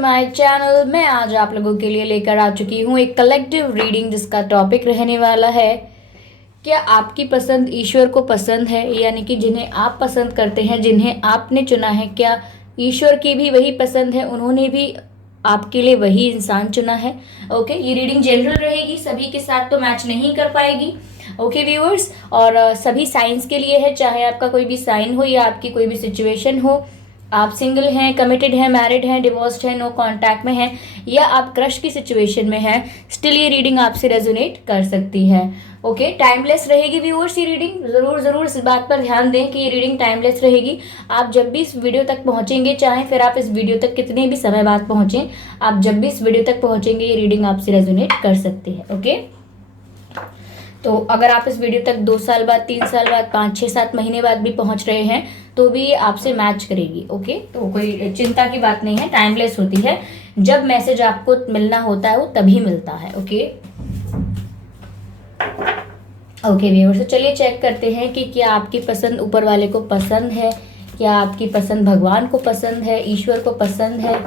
My channel. मैं आज आप लोगों के लिए लेकर आ चुकी हूँ एक कलेक्टिव रीडिंग जिसका टॉपिक रहने वाला है, क्या आपकी पसंद ईश्वर को पसंद है? यानी कि जिन्हें आप पसंद करते हैं, जिन्हें आपने चुना है, क्या ईश्वर की भी वही पसंद है? उन्होंने भी आपके लिए वही इंसान चुना है। ओके, ये रीडिंग जनरल रहेगी, सभी के साथ तो मैच नहीं कर पाएगी। ओके व्यूअर्स, और सभी साइंस के लिए है, चाहे आपका कोई भी साइन हो या आपकी कोई भी सिचुएशन हो, आप सिंगल हैं, कमिटेड हैं, मैरिड हैं, डिवोर्स्ड हैं, नो कांटेक्ट में हैं, या आप क्रश की सिचुएशन में हैं, स्टिल ये रीडिंग आपसे रेजोनेट कर सकती है। ओके, टाइमलेस रहेगी व्यूअर्स ये रीडिंग। ज़रूर ज़रूर इस बात पर ध्यान दें कि ये रीडिंग टाइमलेस रहेगी। आप जब भी इस वीडियो तक पहुंचेंगे, चाहे फिर आप इस वीडियो तक कितने भी समय बाद पहुंचें, आप जब भी इस वीडियो तक पहुंचेंगे ये रीडिंग आपसे रेजोनेट कर सकती है। ओके, तो अगर आप इस वीडियो तक 2 साल बाद, 3 साल बाद, 5, 6, 7 महीने बाद भी पहुंच रहे हैं तो भी ये आपसे मैच करेगी। ओके, तो कोई चिंता की बात नहीं है, टाइमलेस होती है। जब मैसेज आपको मिलना होता है वो तभी मिलता है। ओके ओके व्यूअर्स, तो चलिए चेक करते हैं कि क्या आपकी पसंद ऊपर वाले को पसंद है, क्या आपकी पसंद भगवान को पसंद है, ईश्वर को पसंद है।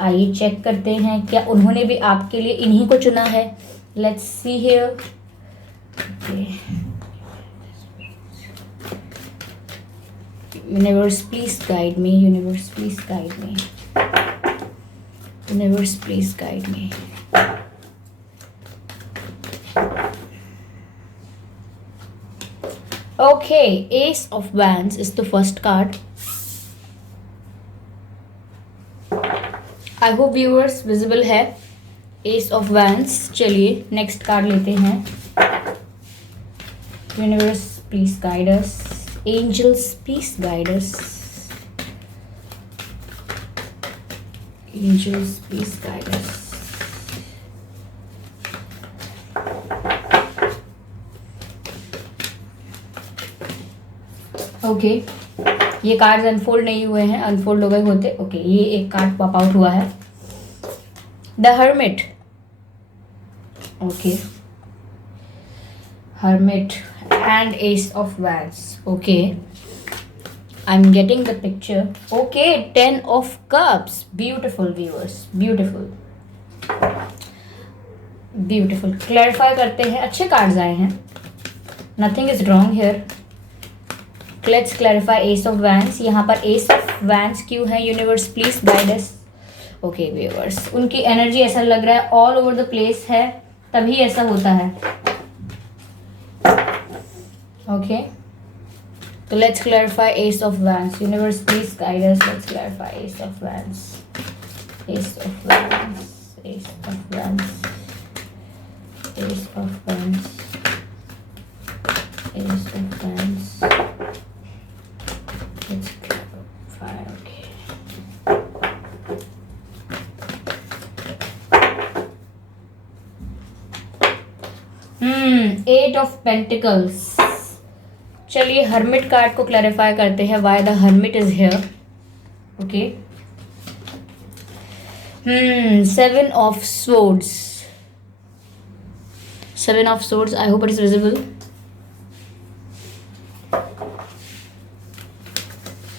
आइए चेक करते हैं, क्या उन्होंने भी आपके लिए इन्हीं को चुना है। Let's see here. Universe, please guide me. Universe, please guide me. Universe, please guide me. Okay, Ace of Wands is the first card. I hope viewers visible है Ace of Wands। चलिए नेक्स्ट कार्ड लेते हैं। Universe, please guide us. Angels, please guide us. Angels, please guide us. Okay, ये cards unfold नहीं हुए हैं, unfold हो गए होते। ओके, ये एक कार्ड पॉप आउट हुआ है, the hermit. Okay, hermit and ace of wands. Okay, I'm getting the picture. Okay, 10 of cups. Beautiful viewers, beautiful, beautiful. Clarify करते हैं, अच्छे कार्ड्स आए हैं, nothing is wrong here. Let's clarify ace of wands। यहाँ पर ace of wands क्यों है? universe please guide us. Okay viewers, उनकी एनर्जी ऐसा लग रहा है all over the place है, तभी ऐसा होता है। Okay, so let's clarify ace of wands। universe please guide us। let's clarify ace of wands, ace of wands, ace of wands, ace of wands, ace of wands। let's clarify। okay, eight of pentacles। चलिए hermit card को clarify करते हैं, why the hermit is here. Okay, 7 of swords, 7 of swords. I hope it is visible.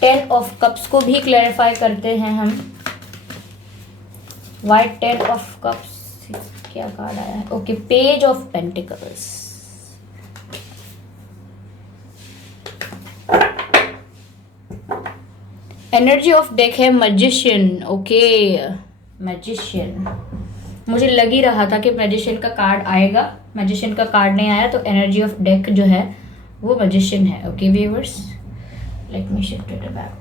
10 of cups को भी clarify करते हैं हम, why 10 of cups, क्या कार्ड आया है? Okay, page of pentacles. Energy of deck है मैजिशियन। ओके, मैजिशियन, मुझे लग ही रहा था कि मैजिशियन का कार्ड आएगा, मैजिशियन का कार्ड नहीं आया, तो एनर्जी ऑफ डेक जो है वो मैजिशियन है। Okay viewers, let me shift it back.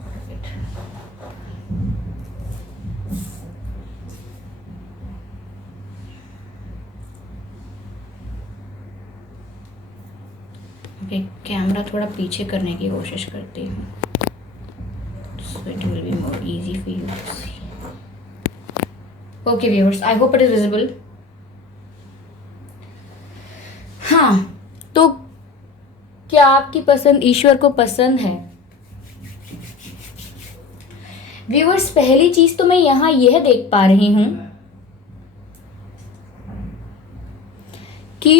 Okay, camera थोड़ा पीछे करने की कोशिश करती हूँ, so it will be more easy for you to see. Okay viewers, I hope it is visible. हाँ, तो क्या आपकी पसंद ईश्वर को पसंद है? व्यूअर्स, पहली चीज तो मैं यहाँ यह देख पा रही हूं कि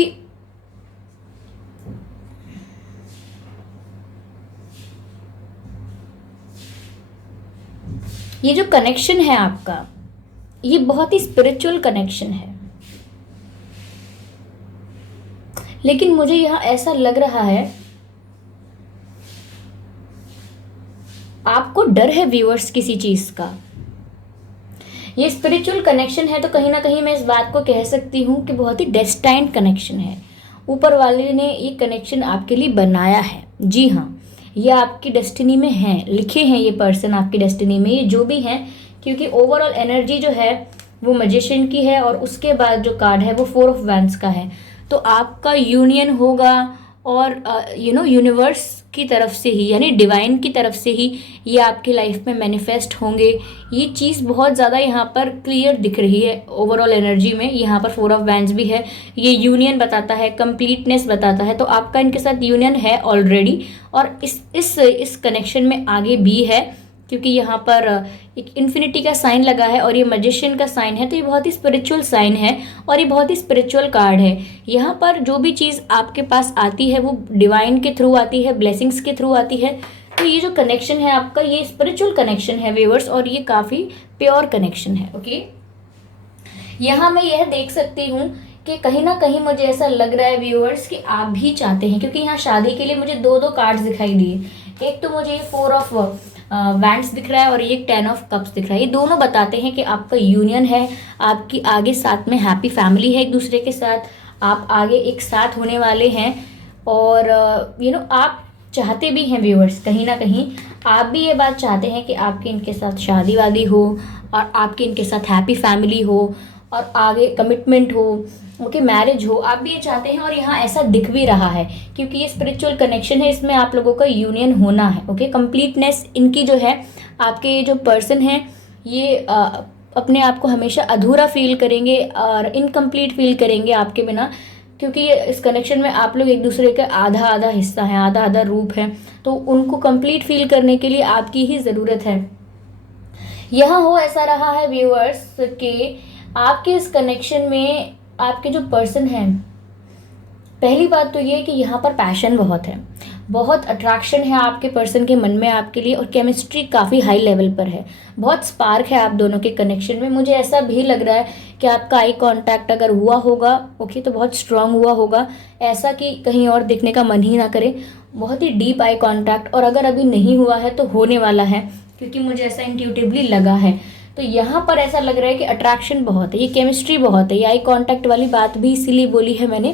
ये जो कनेक्शन है आपका, ये बहुत ही स्पिरिचुअल कनेक्शन है। लेकिन मुझे यहाँ ऐसा लग रहा है आपको डर है व्यूअर्स किसी चीज का। ये स्पिरिचुअल कनेक्शन है तो कहीं ना कहीं मैं इस बात को कह सकती हूँ कि बहुत ही डेस्टाइन्ड कनेक्शन है। ऊपर वाले ने ये कनेक्शन आपके लिए बनाया है। जी हाँ, ये आपकी डेस्टिनी में है, लिखे हैं ये पर्सन आपकी डेस्टिनी में, ये जो भी हैं, क्योंकि ओवरऑल एनर्जी जो है वो मैजिशियन की है और उसके बाद जो कार्ड है वो 4 ऑफ वैंड्स का है। तो आपका यूनियन होगा और यूनिवर्स की तरफ से ही, यानी डिवाइन की तरफ से ही ये आपकी लाइफ में मैनिफेस्ट होंगे। ये चीज़ बहुत ज़्यादा यहाँ पर क्लियर दिख रही है ओवरऑल एनर्जी में। यहाँ पर 4 ऑफ वैंड्स भी है, ये यूनियन बताता है, कंप्लीटनेस बताता है। तो आपका इनके साथ यूनियन है ऑलरेडी और इस कनेक्शन में आगे भी है, क्योंकि यहाँ पर एक इन्फिनिटी का साइन लगा है और ये मैजिशियन का साइन है। तो ये बहुत ही स्पिरिचुअल साइन है और ये बहुत ही स्पिरिचुअल कार्ड है। यहाँ पर जो भी चीज़ आपके पास आती है वो डिवाइन के थ्रू आती है, ब्लेसिंग्स के थ्रू आती है। तो ये जो कनेक्शन है आपका, ये स्पिरिचुअल कनेक्शन है व्यूअर्स, और ये काफ़ी प्योर कनेक्शन है। ओके, यहाँ मैं यह देख सकती हूँ कि कहीं ना कहीं मुझे ऐसा लग रहा है व्यूअर्स कि आप भी चाहते हैं, क्योंकि यहाँ शादी के लिए मुझे दो कार्ड्स दिखाई दिए। एक तो मुझे ये 4 ऑफ वैंड्स दिख रहा है और ये 10 ऑफ कप्स दिख रहा है। ये दोनों बताते हैं कि आपका यूनियन है, आपकी आगे साथ में हैप्पी फैमिली है, एक दूसरे के साथ आप आगे एक साथ होने वाले हैं। और आप चाहते भी हैं व्यूअर्स, कहीं ना कहीं आप भी ये बात चाहते हैं कि आपकी इनके साथ शादी वादी हो और आपकी इनके साथ हैप्पी फैमिली हो और आगे कमिटमेंट हो, ओके, मैरिज हो। आप भी ये चाहते हैं और यहाँ ऐसा दिख भी रहा है, क्योंकि ये स्पिरिचुअल कनेक्शन है, इसमें आप लोगों का यूनियन होना है। ओके, कंप्लीटनेस इनकी जो है, आपके ये जो पर्सन है ये अपने आप को हमेशा अधूरा फील करेंगे और इनकम्प्लीट फील करेंगे आपके बिना, क्योंकि इस कनेक्शन में आप लोग एक दूसरे का आधा आधा हिस्सा है, आधा आधा रूप है। तो उनको कंप्लीट फील करने के लिए आपकी ही ज़रूरत है। यहाँ हो ऐसा रहा है व्यूअर्स कि आपके इस कनेक्शन में आपके जो पर्सन हैं, पहली बात तो ये है कि यहाँ पर पैशन बहुत है, बहुत अट्रैक्शन है आपके पर्सन के मन में आपके लिए, और केमिस्ट्री काफ़ी हाई लेवल पर है, बहुत स्पार्क है आप दोनों के कनेक्शन में। मुझे ऐसा भी लग रहा है कि आपका आई कांटेक्ट अगर हुआ होगा, ओके, तो बहुत स्ट्रांग हुआ होगा, ऐसा कि कहीं और देखने का मन ही ना करे, बहुत ही डीप आई कांटेक्ट। और अगर अभी नहीं हुआ है तो होने वाला है, क्योंकि मुझे ऐसा इंट्यूटिवली लगा है। तो यहाँ पर ऐसा लग रहा है कि अट्रैक्शन बहुत है, ये केमिस्ट्री बहुत है। ये आई कांटेक्ट वाली बात भी इसीलिए बोली है मैंने,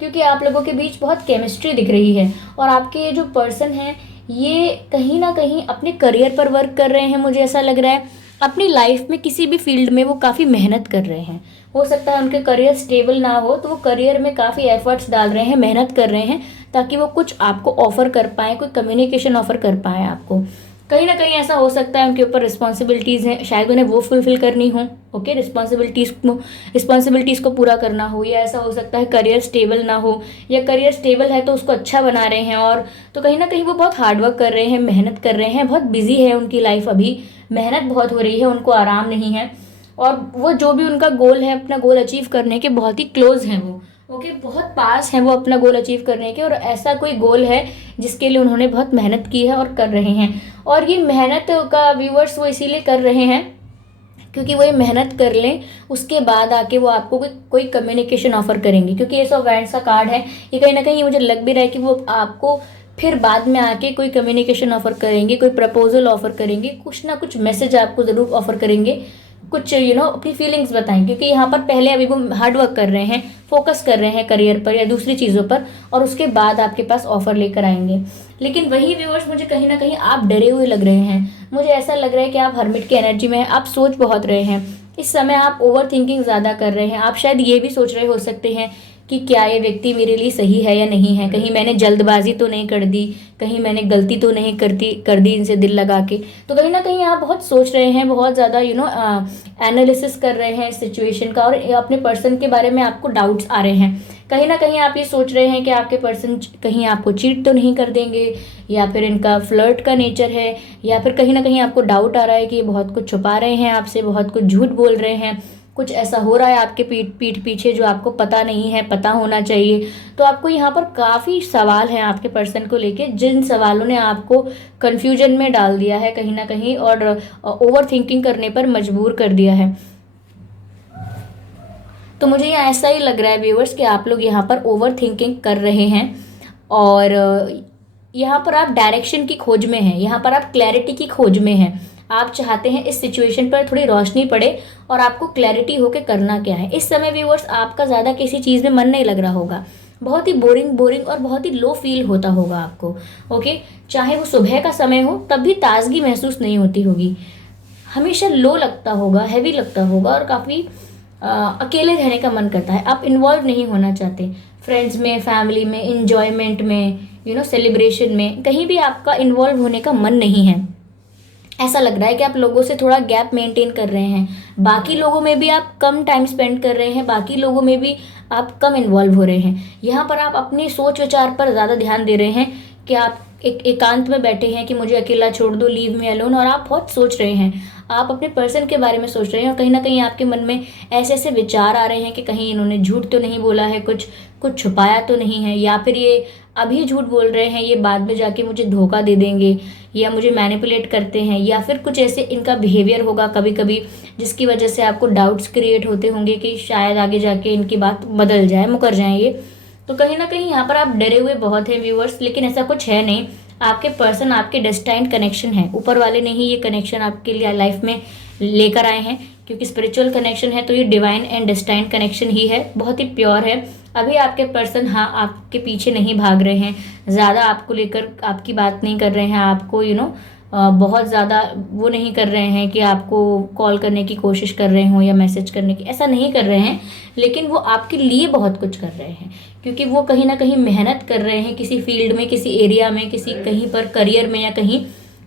क्योंकि आप लोगों के बीच बहुत केमिस्ट्री दिख रही है। और आपके ये जो पर्सन हैं ये कहीं ना कहीं अपने करियर पर वर्क कर रहे हैं, मुझे ऐसा लग रहा है। अपनी लाइफ में किसी भी फील्ड में वो काफ़ी मेहनत कर रहे हैं। हो सकता है उनके करियर स्टेबल ना हो, तो वो करियर में काफ़ी एफर्ट्स डाल रहे हैं, मेहनत कर रहे हैं, ताकि वो कुछ आपको ऑफर कर पाएँ, कोई कम्युनिकेशन ऑफर कर पाएँ आपको। कहीं ना कहीं ऐसा हो सकता है उनके ऊपर रिस्पॉन्सिबिलिटीज़ हैं, शायद उन्हें वो फुलफिल करनी हो, ओके, रिस्पॉन्सिबिलिटीज़ को पूरा करना हो, या ऐसा हो सकता है करियर स्टेबल ना हो, या करियर स्टेबल है तो उसको अच्छा बना रहे हैं। और तो कहीं ना कहीं वो बहुत हार्डवर्क कर रहे हैं, मेहनत कर रहे हैं, बहुत बिजी है उनकी लाइफ, अभी मेहनत बहुत हो रही है, उनको आराम नहीं है। और वो जो भी उनका गोल है, अपना गोल अचीव करने के बहुत ही क्लोज हैं वो, ओके, बहुत पास हैं वो अपना गोल अचीव करने के। और ऐसा कोई गोल है जिसके लिए उन्होंने बहुत मेहनत की है और कर रहे हैं। और ये मेहनत का व्यूअर्स वो इसीलिए कर रहे हैं क्योंकि वो ये मेहनत कर लें, उसके बाद आके वो आपको कोई कम्युनिकेशन ऑफर करेंगे। क्योंकि ये सब वैंड्स का कार्ड है, ये कहीं ना कहीं मुझे लग भी रहा है कि वो आपको फिर बाद में आके कोई कम्युनिकेशन ऑफर करेंगे, कोई प्रपोजल ऑफर करेंगे, कुछ ना कुछ मैसेज आपको ज़रूर ऑफर करेंगे, कुछ अपनी फीलिंग्स बताएं। क्योंकि यहाँ पर पहले अभी वो हार्ड वर्क कर रहे हैं, फोकस कर रहे हैं करियर पर या दूसरी चीज़ों पर, और उसके बाद आपके पास ऑफर लेकर आएंगे। लेकिन वही व्यूअर्स, मुझे कहीं ना कहीं आप डरे हुए लग रहे हैं। मुझे ऐसा लग रहा है कि आप हर्मिट की एनर्जी में हैं, आप सोच बहुत रहे हैं इस समय, आप ओवर थिंकिंग ज़्यादा कर रहे हैं। आप शायद ये भी सोच रहे हो सकते हैं कि क्या ये व्यक्ति मेरे लिए सही है या नहीं है, कहीं मैंने जल्दबाजी तो नहीं कर दी, कहीं मैंने गलती तो नहीं कर दी इनसे दिल लगा के। तो कहीं ना कहीं आप बहुत सोच रहे हैं, बहुत ज़्यादा एनालिसिस कर रहे हैं इस सिचुएशन का, और अपने पर्सन के बारे में आपको डाउट्स आ रहे हैं। कहीं ना कहीं आप ये सोच रहे हैं कि आपके पर्सन कहीं आपको चीट तो नहीं कर देंगे, या फिर इनका फ्लर्ट का नेचर है, या फिर कहीं ना कहीं आपको डाउट आ रहा है कि ये बहुत कुछ छुपा रहे हैं आपसे, बहुत कुछ झूठ बोल रहे हैं, कुछ ऐसा हो रहा है आपके पीठ पीछे जो आपको पता नहीं है, पता होना चाहिए। तो आपको यहाँ पर काफ़ी सवाल हैं आपके पर्सन को लेके, जिन सवालों ने आपको कन्फ्यूजन में डाल दिया है कहीं ना कहीं, और ओवर थिंकिंग करने पर मजबूर कर दिया है। तो मुझे यहाँ ऐसा ही लग रहा है व्यूअर्स कि आप लोग यहाँ पर ओवर थिंकिंग कर रहे हैं और यहाँ पर आप डायरेक्शन की खोज में हैं, यहाँ पर आप क्लैरिटी की खोज में हैं। आप चाहते हैं इस सिचुएशन पर थोड़ी रोशनी पड़े और आपको क्लैरिटी हो के करना क्या है। इस समय व्यूअर्स आपका ज़्यादा किसी चीज़ में मन नहीं लग रहा होगा, बहुत ही बोरिंग बोरिंग और बहुत ही लो फील होता होगा आपको। ओके, चाहे वो सुबह का समय हो तब भी ताजगी महसूस नहीं होती होगी, हमेशा लो लगता होगा, हैवी लगता होगा और काफ़ी अकेले रहने का मन करता है। आप इन्वॉल्व नहीं होना चाहते फ्रेंड्स में, फैमिली में, इंजॉयमेंट में, सेलिब्रेशन में, कहीं भी आपका इन्वॉल्व होने का मन नहीं है। ऐसा लग रहा है कि आप लोगों से थोड़ा गैप मेंटेन कर रहे हैं, बाकी लोगों में भी आप कम टाइम स्पेंड कर रहे हैं, बाकी लोगों में भी आप कम इन्वॉल्व हो रहे हैं। यहाँ पर आप अपनी सोच विचार पर ज़्यादा ध्यान दे रहे हैं कि आप एकांत में बैठे हैं कि मुझे अकेला छोड़ दो, लीव मी अलोन, और आप बहुत सोच रहे हैं, आप अपने पर्सन के बारे में सोच रहे हैं और कहीं ना कहीं आपके मन में ऐसे ऐसे विचार आ रहे हैं कि कहीं इन्होंने झूठ तो नहीं बोला है, कुछ कुछ छुपाया तो नहीं है, या फिर ये अभी झूठ बोल रहे हैं, ये बाद में जाके मुझे धोखा दे देंगे, या मुझे मैनिपुलेट करते हैं, या फिर कुछ ऐसे इनका बिहेवियर होगा कभी कभी जिसकी वजह से आपको डाउट्स क्रिएट होते होंगे कि शायद आगे जाके इनकी बात बदल जाए, मुकर जाए ये। तो कहीं ना कहीं यहाँ पर आप डरे हुए बहुत हैं व्यूअर्स, लेकिन ऐसा कुछ है नहीं। आपके पर्सन आपके डेस्टाइन्ड कनेक्शन है, ऊपर वाले ने ही ये कनेक्शन आपके लिए लाइफ में लेकर आए हैं, क्योंकि स्पिरिचुअल कनेक्शन है तो ये डिवाइन एंड डेस्टाइन्ड कनेक्शन ही है, बहुत ही प्योर है। अभी आपके पर्सन हाँ आपके पीछे नहीं भाग रहे हैं, ज़्यादा आपको लेकर आपकी बात नहीं कर रहे हैं, आपको बहुत ज़्यादा वो नहीं कर रहे हैं कि आपको कॉल करने की कोशिश कर रहे हो या मैसेज करने की, ऐसा नहीं कर रहे हैं। लेकिन वो आपके लिए बहुत कुछ कर रहे हैं, क्योंकि वो कहीं ना कहीं मेहनत कर रहे हैं किसी फील्ड में, किसी एरिया में, किसी कहीं पर करियर में या कहीं,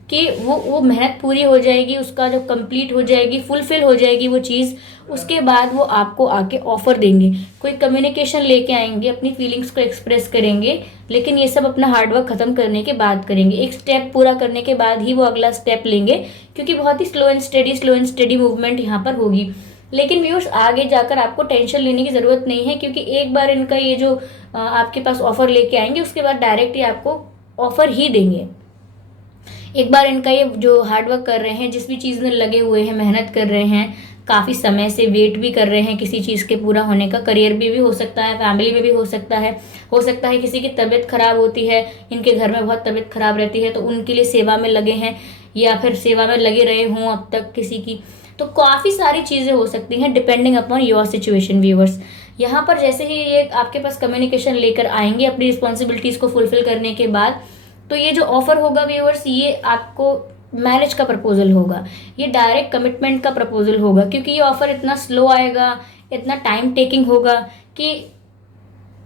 कि वो मेहनत पूरी हो जाएगी, उसका जो कंप्लीट हो जाएगी, फुलफिल हो जाएगी वो चीज़, उसके बाद वो आपको आके ऑफर देंगे, कोई कम्युनिकेशन लेके आएंगे, अपनी फीलिंग्स को एक्सप्रेस करेंगे, लेकिन ये सब अपना हार्डवर्क ख़त्म करने के बाद करेंगे, एक स्टेप पूरा करने के बाद ही वो अगला स्टेप लेंगे, क्योंकि बहुत ही स्लो एंड स्टडी मूवमेंट यहाँ पर होगी। लेकिन व्यूअर्स आगे जाकर आपको टेंशन लेने की ज़रूरत नहीं है, क्योंकि एक बार इनका ये जो आपके पास ऑफर लेके आएंगे उसके बाद डायरेक्ट ही आपको ऑफर ही देंगे। एक बार इनका ये जो हार्डवर्क कर रहे हैं, जिस भी चीज़ में लगे हुए हैं, मेहनत कर रहे हैं, काफ़ी समय से वेट भी कर रहे हैं किसी चीज़ के पूरा होने का, करियर भी हो सकता है, फैमिली में भी हो सकता है किसी की तबीयत खराब होती है, इनके घर में बहुत तबीयत खराब रहती है तो उनके लिए सेवा में लगे हैं, या फिर सेवा में लगे रहे हों अब तक किसी की, तो काफ़ी सारी चीज़ें हो सकती हैं depending upon your situation viewers. यहाँ पर जैसे ही ये आपके पास कम्युनिकेशन लेकर आएंगे अपनी रिस्पॉन्सिबिलिटीज़ को फुलफिल करने के बाद, तो ये जो ऑफर होगा व्यूअर्स, ये आपको मैरिज का प्रपोजल होगा, ये डायरेक्ट कमिटमेंट का प्रपोजल होगा, क्योंकि ये ऑफर इतना स्लो आएगा, इतना टाइम टेकिंग होगा कि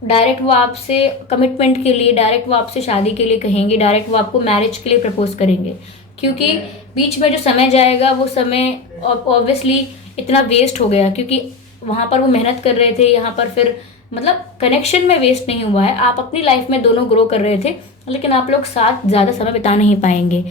डायरेक्ट वो आपसे कमिटमेंट के लिए, डायरेक्ट वो आपसे शादी के लिए कहेंगे, डायरेक्ट वो आपको मैरिज के लिए प्रपोज करेंगे, क्योंकि बीच में जो समय जाएगा वो समय ऑब्वियसली इतना वेस्ट हो गया, क्योंकि वहाँ पर वो मेहनत कर रहे थे, यहाँ पर फिर मतलब कनेक्शन में वेस्ट नहीं हुआ है, आप अपनी लाइफ में दोनों ग्रो कर रहे थे, लेकिन आप लोग साथ ज़्यादा समय बिता नहीं पाएंगे।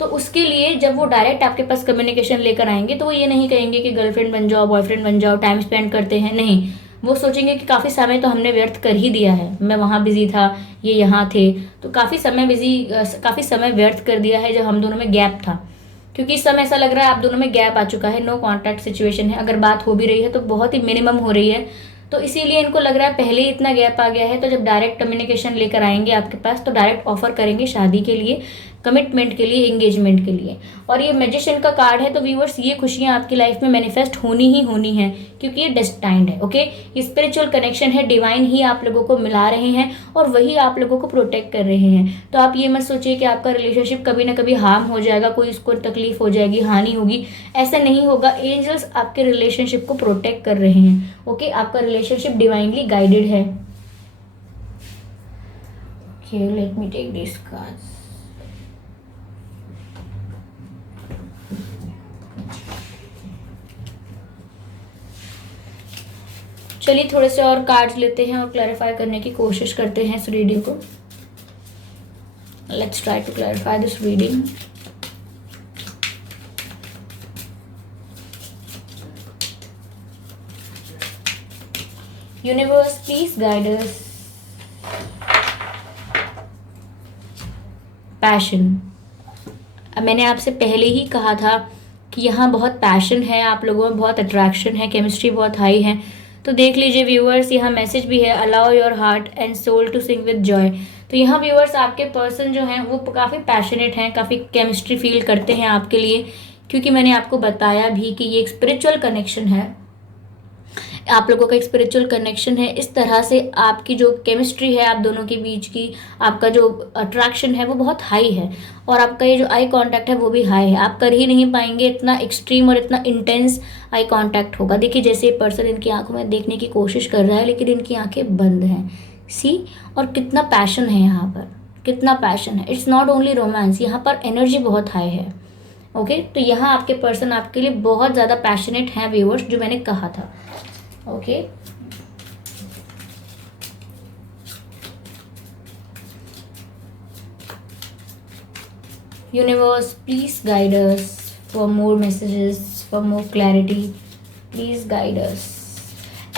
तो उसके लिए जब वो डायरेक्ट आपके पास कम्युनिकेशन लेकर आएंगे तो वो ये नहीं कहेंगे कि गर्लफ्रेंड बन जाओ, बॉयफ्रेंड बन जाओ, टाइम स्पेंड करते हैं, नहीं, वो सोचेंगे कि काफ़ी समय तो हमने व्यर्थ कर ही दिया है, मैं वहाँ बिजी था, ये यहाँ थे, तो काफ़ी समय व्यर्थ कर दिया है जब हम दोनों में गैप था, क्योंकि इस समय ऐसा लग रहा है आप दोनों में गैप आ चुका है, नो कॉन्टैक्ट सिचुएशन है, अगर बात हो भी रही है तो बहुत ही मिनिमम हो रही है, तो इसीलिए इनको लग रहा है पहले ही इतना गैप आ गया है, तो जब डायरेक्ट कम्युनिकेशन लेकर आएंगे आपके पास तो डायरेक्ट ऑफर करेंगे शादी के लिए, कमिटमेंट के लिए, एंगेजमेंट के लिए। और ये मैजिशियन का कार्ड है, तो व्यूअर्स ये खुशियाँ आपकी लाइफ में मैनिफेस्ट होनी ही होनी है, क्योंकि ये डेस्टाइन्ड है। ओके, ये स्पिरिचुअल कनेक्शन है, डिवाइन ही आप लोगों को मिला रहे हैं और वही आप लोगों को प्रोटेक्ट कर रहे हैं। तो आप ये मत सोचिए कि आपका रिलेशनशिप कभी ना कभी हार्म हो जाएगा, कोई इसको तकलीफ हो जाएगी, हानि होगी, ऐसा नहीं होगा। एंजल्स आपके रिलेशनशिप को प्रोटेक्ट कर रहे हैं। ओके, आपका रिलेशनशिप डिवाइनली गाइडेड है। Okay, let me take this cards. चलिए थोड़े से और कार्ड्स लेते हैं और क्लैरिफाई करने की कोशिश करते हैं इस रीडिंग को। Let's try to clarify this reading. Universe please guide us. Passion, मैंने आपसे पहले ही कहा था कि यहाँ बहुत पैशन है, आप लोगों में बहुत अट्रैक्शन है, केमिस्ट्री बहुत हाई है, तो देख लीजिए व्यूअर्स, यहाँ मैसेज भी है, allow your heart and soul to sing with joy. तो यहाँ व्यूअर्स आपके पर्सन जो हैं वो काफ़ी पैशनेट हैं, काफ़ी केमिस्ट्री फील करते हैं आपके लिए, क्योंकि मैंने आपको बताया भी कि ये एक स्पिरिचुअल कनेक्शन है, आप लोगों का एक स्पिरिचुअल कनेक्शन है। इस तरह से आपकी जो केमिस्ट्री है आप दोनों के बीच की, आपका जो अट्रैक्शन है वो बहुत हाई है, और आपका ये जो आई कांटेक्ट है वो भी हाई है। आप कर ही नहीं पाएंगे, इतना एक्सट्रीम और इतना इंटेंस आई कांटेक्ट होगा। देखिए जैसे ये पर्सन इनकी आंखों में देखने की कोशिश कर रहा है, लेकिन इनकी आंखें बंद हैं, सी, और कितना पैशन है यहाँ पर, कितना पैशन है। इट्स नॉट ओनली रोमांस, यहाँ पर एनर्जी बहुत हाई है। ओके, तो यहाँ आपके पर्सन आपके लिए बहुत ज़्यादा पैशनेट हैं व्यूअर्स, जो मैंने कहा था। Okay, universe please guide us for more messages, for more clarity, please guide अस।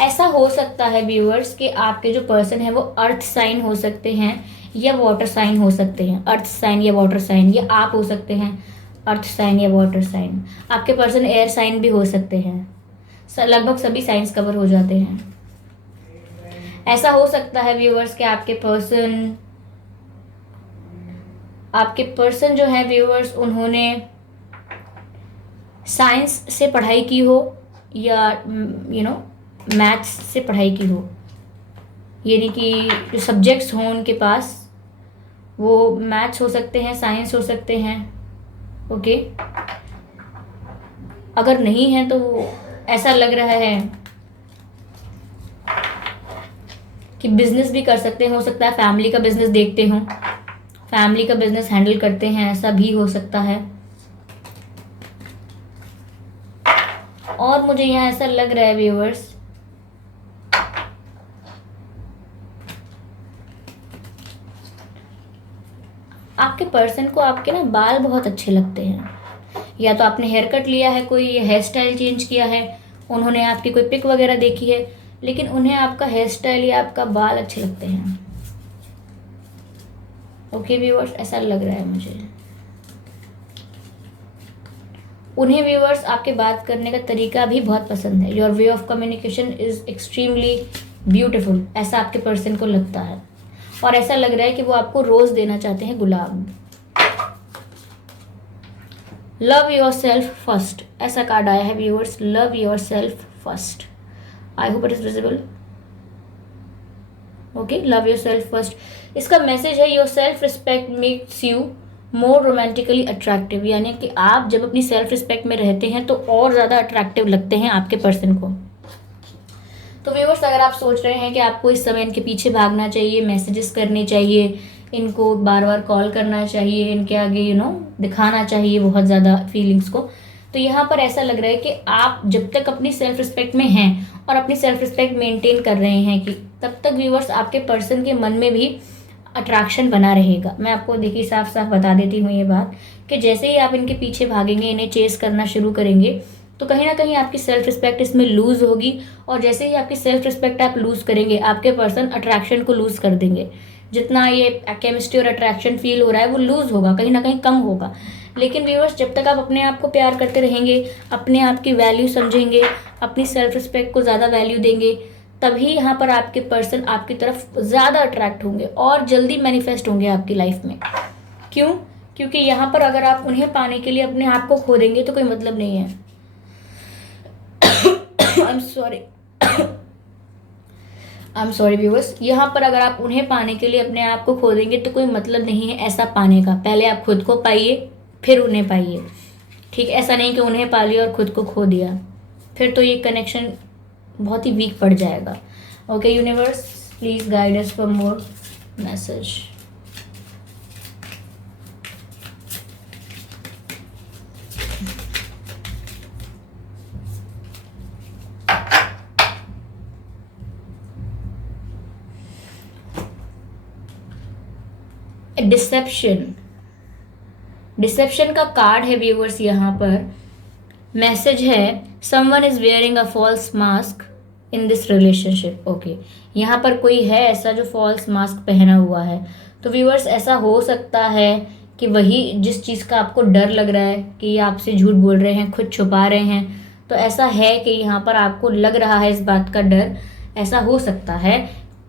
ऐसा हो सकता है व्यूअर्स कि आपके जो पर्सन है वो अर्थ साइन हो सकते हैं या वाटर साइन हो सकते हैं। अर्थ साइन या वाटर साइन, या आप हो सकते हैं अर्थ साइन या वाटर साइन। आपके पर्सन एयर साइन भी हो सकते हैं, लगभग सभी साइंस कवर हो जाते हैं। ऐसा हो सकता है व्यूअर्स कि आपके पर्सन जो है व्यूअर्स, उन्होंने साइंस से पढ़ाई की हो या मैथ्स से पढ़ाई की हो, यानी कि जो सब्जेक्ट्स हों उनके पास, वो मैथ्स हो सकते हैं, साइंस हो सकते हैं। ओके, अगर नहीं है तो ऐसा लग रहा है कि बिजनेस भी कर सकते हैं, हो सकता है फैमिली का बिजनेस देखते हों, फैमिली का बिजनेस हैंडल करते हैं, ऐसा भी हो सकता है। और मुझे यहाँ ऐसा लग रहा है व्यूअर्स, आपके पर्सन को आपके ना बाल बहुत अच्छे लगते हैं, या तो आपने हेयर कट लिया है, कोई हेयर स्टाइल चेंज किया है, उन्होंने आपकी कोई पिक वगैरह देखी है, लेकिन उन्हें आपका हेयर स्टाइल या आपका बाल अच्छे लगते हैं। ओके व्यूअर्स, ऐसा लग रहा है मुझे। उन्हें व्यूअर्स आपके बात करने का तरीका भी बहुत पसंद है। Your way of communication is extremely beautiful, ऐसा आपके पर्सन को लगता है। और ऐसा लग रहा है कि वो आपको रोज देना चाहते हैं, गुलाब। लव योर सेल्फ फर्स्ट, ऐसा कार्ड आया है viewers, love your self first. I hope it is visible. Okay, love your self first. इसका मैसेज है your self respect makes you more romantically attractive, यानी कि आप जब अपनी सेल्फ रिस्पेक्ट में रहते हैं तो और ज़्यादा अट्रैक्टिव लगते हैं आपके पर्सन को। तो व्यूअर्स, अगर आप सोच रहे हैं कि आपको इस समय इनके पीछे भागना चाहिए, मैसेजेस करने चाहिए, इनको बार बार कॉल करना चाहिए, इनके आगे दिखाना चाहिए बहुत ज़्यादा फीलिंग्स को, तो यहाँ पर ऐसा लग रहा है कि आप जब तक अपनी सेल्फ रिस्पेक्ट में हैं और अपनी सेल्फ रिस्पेक्ट मेंटेन कर रहे हैं, कि तब तक व्यूअर्स आपके पर्सन के मन में भी अट्रैक्शन बना रहेगा। मैं आपको देखिए साफ साफ बता देती हूँ ये बात, कि जैसे ही आप इनके पीछे भागेंगे, इन्हें चेस करना शुरू करेंगे, तो कहीं ना कहीं आपकी सेल्फ रिस्पेक्ट इसमें लूज होगी, और जैसे ही आपकी सेल्फ रिस्पेक्ट आप लूज करेंगे, आपके पर्सन अट्रैक्शन को लूज कर देंगे। जितना ये केमिस्ट्री और अट्रैक्शन फील हो रहा है वो लूज होगा, कहीं ना कहीं कम होगा। लेकिन व्यूअर्स, जब तक आप अपने आप को प्यार करते रहेंगे, अपने आप की वैल्यू समझेंगे, अपनी सेल्फ रिस्पेक्ट को ज़्यादा वैल्यू देंगे, तभी यहाँ पर आपके पर्सन आपकी तरफ ज़्यादा अट्रैक्ट होंगे और जल्दी मैनिफेस्ट होंगे आपकी लाइफ में। क्यों? क्योंकि यहाँ पर अगर आप उन्हें पाने के लिए अपने आप को खो देंगे तो कोई मतलब नहीं है। आई एम सॉरी व्यूअर्स, यहाँ पर अगर आप उन्हें पाने के लिए अपने आप को खो देंगे तो कोई मतलब नहीं है ऐसा पाने का। पहले आप खुद को पाइए, फिर उन्हें पाइए, ठीक है? ऐसा नहीं कि उन्हें पा लिया और खुद को खो दिया, फिर तो ये कनेक्शन बहुत ही वीक पड़ जाएगा। Okay universe, please guide us for more message. Deception का कार्ड है व्यूअर्स। यहाँ पर मैसेज है someone is wearing a false mask in this relationship. Okay, यहाँ पर कोई है ऐसा जो फॉल्स मास्क पहना हुआ है। तो व्यूअर्स, ऐसा हो सकता है कि वही जिस चीज़ का आपको डर लग रहा है कि ये आपसे झूठ बोल रहे हैं, खुद छुपा रहे हैं, तो ऐसा है कि यहाँ पर आपको लग रहा है इस बात का डर, ऐसा हो सकता है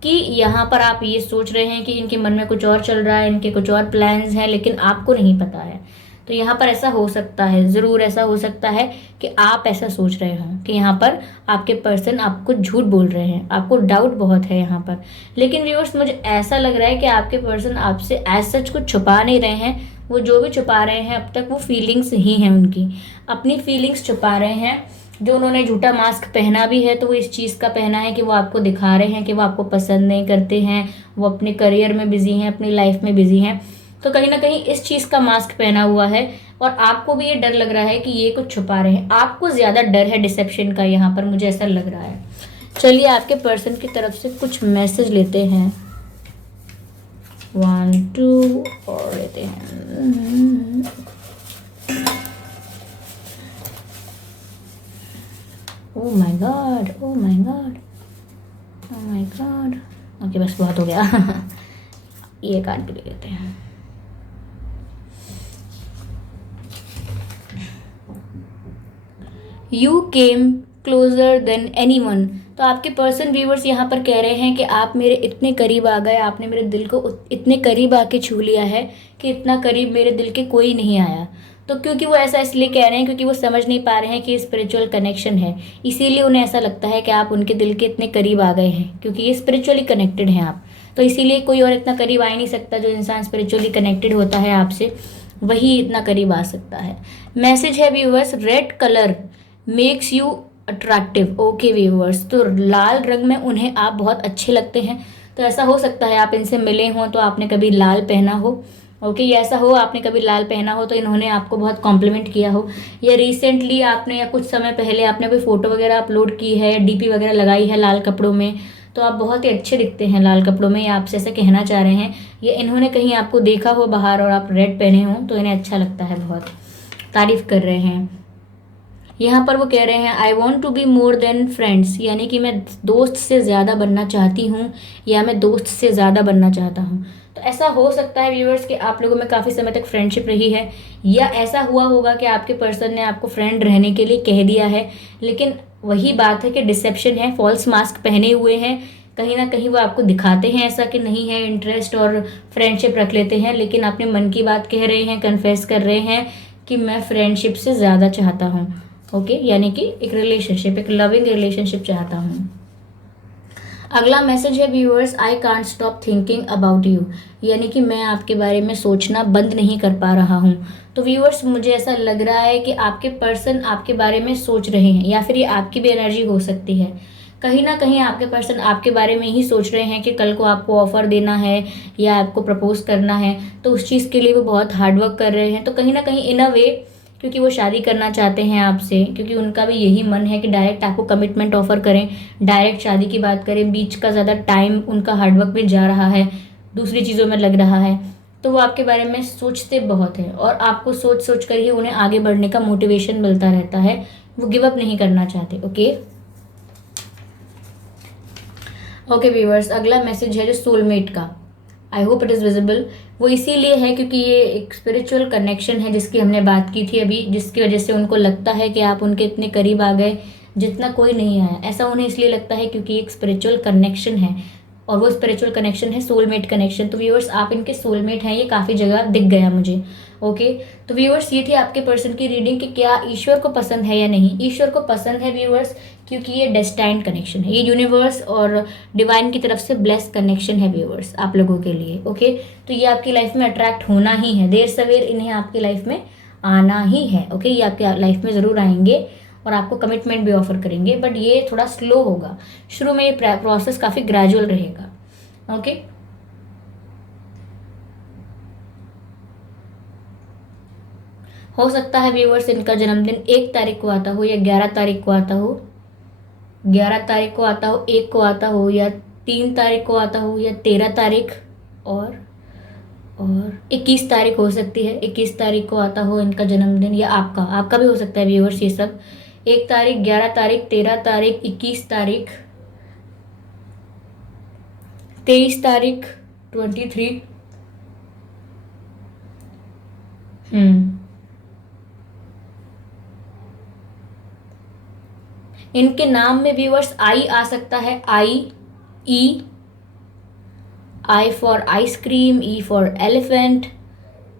कि यहाँ पर आप ये सोच रहे हैं कि इनके मन में कुछ और चल रहा है, इनके कुछ और प्लान्स हैं, लेकिन आपको नहीं पता है। तो यहाँ पर ऐसा हो सकता है, ज़रूर ऐसा हो सकता है कि आप ऐसा सोच रहे हो कि यहाँ पर आपके पर्सन आपको झूठ बोल रहे हैं, आपको डाउट बहुत है यहाँ पर। लेकिन व्यूअर्स, मुझे ऐसा लग रहा है कि आपके पर्सन आपसे एज सच कुछ छुपा नहीं रहे हैं। वो जो भी छुपा रहे हैं अब तक वो फीलिंग्स ही हैं उनकी, अपनी फीलिंग्स छुपा रहे हैं। जो उन्होंने झूठा मास्क पहना भी है तो वो इस चीज़ का पहना है कि वो आपको दिखा रहे हैं कि वो आपको पसंद नहीं करते हैं, वो अपने करियर में बिजी हैं, अपनी लाइफ में बिजी हैं। तो कहीं ना कहीं इस चीज़ का मास्क पहना हुआ है और आपको भी ये डर लग रहा है कि ये कुछ छुपा रहे हैं। आपको ज़्यादा डर है डिसेप्शन का यहाँ पर, मुझे ऐसा लग रहा है। चलिए आपके पर्सन की तरफ से कुछ मैसेज लेते हैं, 1 2 और लेते हैं। Oh my God, oh my God, oh my God. Okay, बस बहुत हो गया। ये कार्ड भी ले लेते हैं। You came closure then any one. तो आपके पर्सन व्यूवर्स यहाँ पर कह रहे हैं कि आप मेरे इतने करीब आ गए, आपने मेरे दिल को इतने करीब आके छू लिया है कि इतना करीब मेरे दिल के कोई नहीं आया। तो क्योंकि वो ऐसा इसलिए कह रहे हैं क्योंकि वो समझ नहीं पा रहे हैं कि स्पिरिचुअल कनेक्शन है, इसीलिए उन्हें ऐसा लगता है कि आप उनके दिल के इतने करीब आ गए हैं, क्योंकि ये स्पिरिचुअली कनेक्टेड हैं आप। तो इसीलिए कोई और इतना करीब आ ही नहीं सकता। जो इंसान स्पिरिचुअली कनेक्टेड होता है आपसे, वही इतना करीब आ सकता है। मैसेज है viewers, red colour makes you attractive. Okay viewers, तो लाल रंग में उन्हें आप बहुत अच्छे लगते हैं। तो ऐसा हो सकता है आप इनसे मिले हों तो आपने कभी लाल पहना हो। ओके, या ऐसा हो आपने कभी लाल पहना हो तो इन्होंने आपको बहुत कॉम्प्लीमेंट किया हो, या रिसेंटली आपने या कुछ समय पहले आपने कोई फोटो वगैरह अपलोड की है, डीपी वगैरह लगाई है लाल कपड़ों में, तो आप बहुत ही अच्छे दिखते हैं लाल कपड़ों में, या आपसे ऐसा कहना चाह रहे हैं। या इन्होंने कहीं आपको देखा हो बाहर और आप रेड पहने हो तो इन्हें अच्छा लगता है, बहुत तारीफ कर रहे हैं। यहाँ पर वो कह रहे हैं I want to be more than friends, यानी कि मैं दोस्त से ज़्यादा बनना चाहती हूँ, या मैं दोस्त से ज़्यादा बनना चाहता हूँ। तो ऐसा हो सकता है व्यूअर्स कि आप लोगों में काफ़ी समय तक फ्रेंडशिप रही है, या ऐसा हुआ होगा कि आपके पर्सन ने आपको फ्रेंड रहने के लिए कह दिया है, लेकिन वही बात है कि डिसेप्शन है, फॉल्स मास्क पहने हुए हैं। कहीं ना कहीं वो आपको दिखाते हैं ऐसा कि नहीं है इंटरेस्ट और फ्रेंडशिप रख लेते हैं, लेकिन अपने मन की बात कह रहे हैं, कन्फेस कर रहे हैं कि मैं फ्रेंडशिप से ज़्यादा चाहता हूँ। ओके, यानी कि एक रिलेशनशिप, एक लविंग रिलेशनशिप चाहता हूँ। अगला मैसेज है viewers, I can't stop thinking about you, यानी कि मैं आपके बारे में सोचना बंद नहीं कर पा रहा हूँ। तो व्यूअर्स, मुझे ऐसा लग रहा है कि आपके पर्सन आपके बारे में सोच रहे हैं, या फिर ये आपकी भी एनर्जी हो सकती है। कहीं ना कहीं आपके पर्सन आपके बारे में ही सोच रहे हैं कि कल को आपको ऑफर देना है या आपको प्रपोज करना है, तो उस चीज़ के लिए वो बहुत हार्डवर्क कर रहे हैं। तो कहीं ना कहीं इन अ वे, क्योंकि वो शादी करना चाहते हैं आपसे, क्योंकि उनका भी यही मन है कि डायरेक्ट आपको कमिटमेंट ऑफर करें, डायरेक्ट शादी की बात करें, बीच का ज़्यादा टाइम उनका हार्डवर्क में जा रहा है, दूसरी चीज़ों में लग रहा है। तो वो आपके बारे में सोचते बहुत हैं और आपको सोच सोच कर ही उन्हें आगे बढ़ने का मोटिवेशन मिलता रहता है, वो गिव अप नहीं करना चाहते। ओके व्यूअर्स, अगला मैसेज है जो सोलमेट का, I hope it is visible. वो इसीलिए है क्योंकि ये एक स्पिरिचुअल कनेक्शन है जिसकी हमने बात की थी अभी, जिसकी वजह से उनको लगता है कि आप उनके इतने करीब आ गए जितना कोई नहीं आया। ऐसा उन्हें इसलिए लगता है क्योंकि एक स्पिरिचुअल कनेक्शन है, और वो स्पिरिचुअल कनेक्शन है सोलमेट कनेक्शन। तो व्यूअर्स, आप इनके सोलमेट हैं, ये काफ़ी जगह दिख गया मुझे। ओके, तो व्यूअर्स, ये थी आपके पर्सन की रीडिंग कि क्या ईश्वर को पसंद है या नहीं। ईश्वर को पसंद है व्यूअर्स, क्योंकि ये डेस्टाइन्ड कनेक्शन है, ये यूनिवर्स और डिवाइन की तरफ से ब्लेस कनेक्शन है व्यूअर्स आप लोगों के लिए। ओके, तो ये आपकी लाइफ में अट्रैक्ट होना ही है, देर सवेर इन्हें आपकी लाइफ में आना ही है। ओके, ये आपकी लाइफ में ज़रूर आएंगे और आपको कमिटमेंट भी ऑफर करेंगे, बट ये थोड़ा स्लो होगा। शुरू में ये प्रोसेस काफ़ी ग्रेजुअल रहेगा। ओके, हो सकता है व्यूअर्स इनका जन्मदिन 1 तारीख को आता हो या 11 तारीख को आता हो, 11 तारीख को आता हो, 1 को आता हो, या 3 तारीख को आता हो, या 13 तारीख, और 21 तारीख हो सकती है। 21 तारीख को आता हो इनका जन्मदिन, या आपका आपका भी हो सकता है व्यूअर्स ये सब। 1 तारीख, 11 तारीख, 13 तारीख, 21 तारीख, 23 तारीख, 23। हम्म इनके नाम में व्यूअर्स आई आ सकता है, I, E, I for ice cream, E for elephant,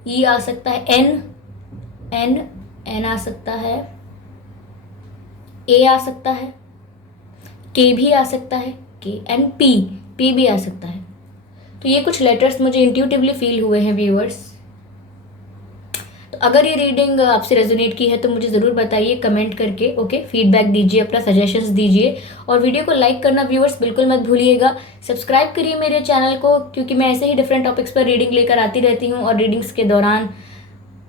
E आ सकता है, एन, एन, एन आ सकता है, ए आ सकता है, के भी आ सकता है, के, एंड पी, पी भी आ सकता है। तो ये कुछ लेटर्स मुझे इंट्यूटिवली फील हुए हैं व्यूअर्स। तो अगर ये रीडिंग आपसे रेजोनेट की है तो मुझे ज़रूर बताइए कमेंट करके, ओके, फीडबैक दीजिए, अपना सजेशंस दीजिए, और वीडियो को लाइक करना व्यूअर्स बिल्कुल मत भूलिएगा। सब्सक्राइब करिए मेरे चैनल को, क्योंकि मैं ऐसे ही डिफरेंट टॉपिक्स पर रीडिंग लेकर आती रहती हूँ और रीडिंग्स के दौरान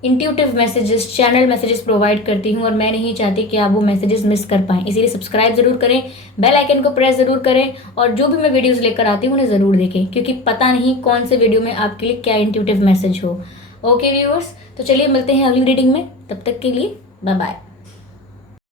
intuitive messages, channel messages provide करती हूँ, और मैं नहीं चाहती कि आप वो मैसेजेस मिस कर पाएँ। इसीलिए सब्सक्राइब ज़रूर करें, बेल आइकन को प्रेस ज़रूर करें, और जो भी मैं वीडियोस लेकर आती हूँ उन्हें ज़रूर देखें, क्योंकि पता नहीं कौन से वीडियो में आपके लिए क्या इंट्यूटिव मैसेज हो। ओके व्यूअर्स, तो चलिए मिलते हैं अगली रीडिंग में, तब तक के लिए बाय बाय।